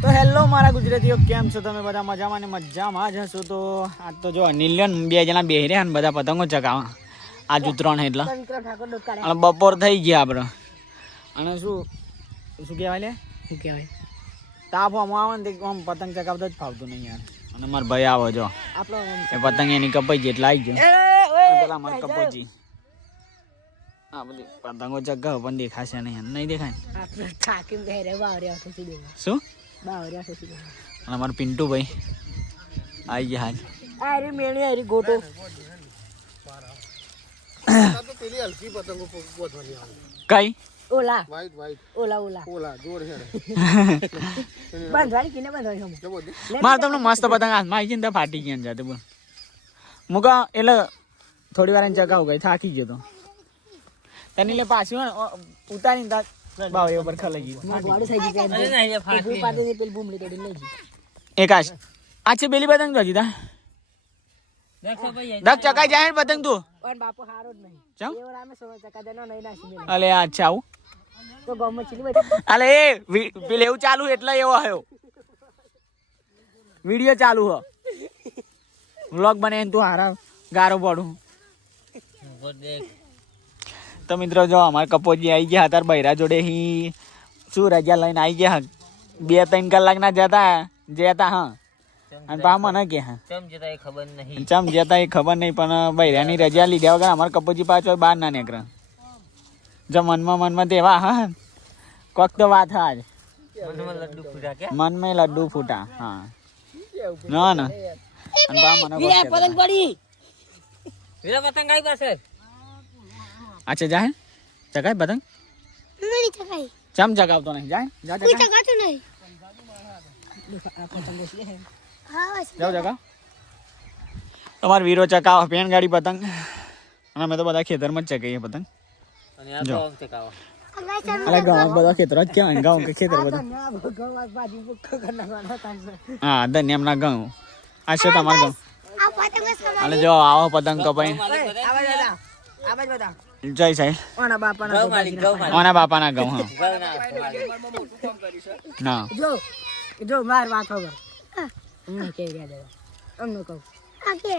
તો હેલો મારા ગુજરાતીઓ, કેમ છો તમે બધા? મજામાં ને મજામાં જ હશો. તો આજ તો જો નીલન બે જણા બેહી રહ્યા ને બધા પતંગો ચગાવવા. આજ ઉત્તરાયણ એટલે અને બપોર થઈ ગયા આપણે. અને શું કહેવાય લે, શું કહેવાય, તાપ આમ આવે ને આમ પતંગ ચગાવતો જ ફાવતું નહીં યાર. અને મારા ભાઈ આવો જો એ પતંગ એની કપાઈ ગઈ એટલે આવી ગયો પેલા મારા કપોજી. હા બધી પતંગો ચગાવો પણ દેખાશે નહીં દેખાય શું. અને અમારું પિન્ટુ ભાઈ આવી ગયા હાલ. મેળી હારી ગોટો કઈ ઓલા ઓલા જોર છે બંધવાળી કિને બંધવાળી માર તમને મસ્ત પતંગ હાથમાં આવી ગઈ ને ફાટી ગયા જાતે બોલ મુકા એટલે થોડી વાર ચગાવ ગઈ થાકી ગયો તો તને લે પાછું ઉતારીને બાવ ઉપર ખલાઈ ગયું એક આ છે બેલી પતંગ તો જીતા દસ ચકાઈ જાય પતંગ તું બાપુ હારો જ નહીં અલે અચ્છા આવું અલે એ પેલે એવું ચાલુ એટલે એવો આવ્યો વિડીયો ચાલુ હ વ્લોગ બને તું હારા ગારો પડું. તો મિત્રો જો અમારા કપોજી આવી ગયા હતા બૈરા જોડે હી શું રજા લઈને આવી ગયા 2-3 કલાકના જતા હા અને પા મને કે હા ચમ જતા એ ખબર નહીં પણ બૈરાની રજા લીધા વગર અમારા કપોજી પાછો બહાર ના નીકળે. જો મનમાં તેવા હા કોક તો વાત હા મનમાં લડ્ડુ ફૂટા હા ના ના અને પા મને પતંગ પડી પતંગ આવી પાસે. अच्छा जाए चगाए पतंग नहीं चगाई चम जगावतो नहीं जाए जा जगा कोई जगातो नहीं हां जाओ जगा તમાર વીરો ચકાવ પેન ગાડી પતંગ અને અમે તો બધા ખેતરમાં જ ચગાઈએ પતંગ અને આ ગામ ચકાવ અલે ગામ બધા ખેતર જ ક્યાં ગામ કે ખેતર બધા હા ધન્યમ ના ગામ આ છે તમાર ગામ આ પતંગ અલે જો આવો પતંગ કપાઈ આવાજ બતા જય સાહેબ ઓના બાપાના ઘઉં હા ના જો માર વાત ખબર અમને કે ગયા દેવા અમને કહું આ કે